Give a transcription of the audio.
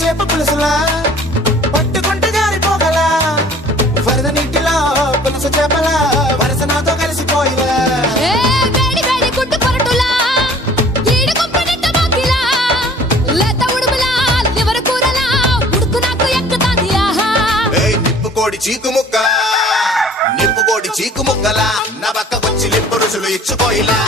చేప పులుసులా పట్టుకుంటే జారిపోగలా వరద నీటిలో పులుసు చేపలా వరస నాతో కలిసిపోయిలా నిప్పు కోడి చీకు ముక్కలా నా పక్క వచ్చి లిప్పు రుసులు ఇచ్చుకోయిలా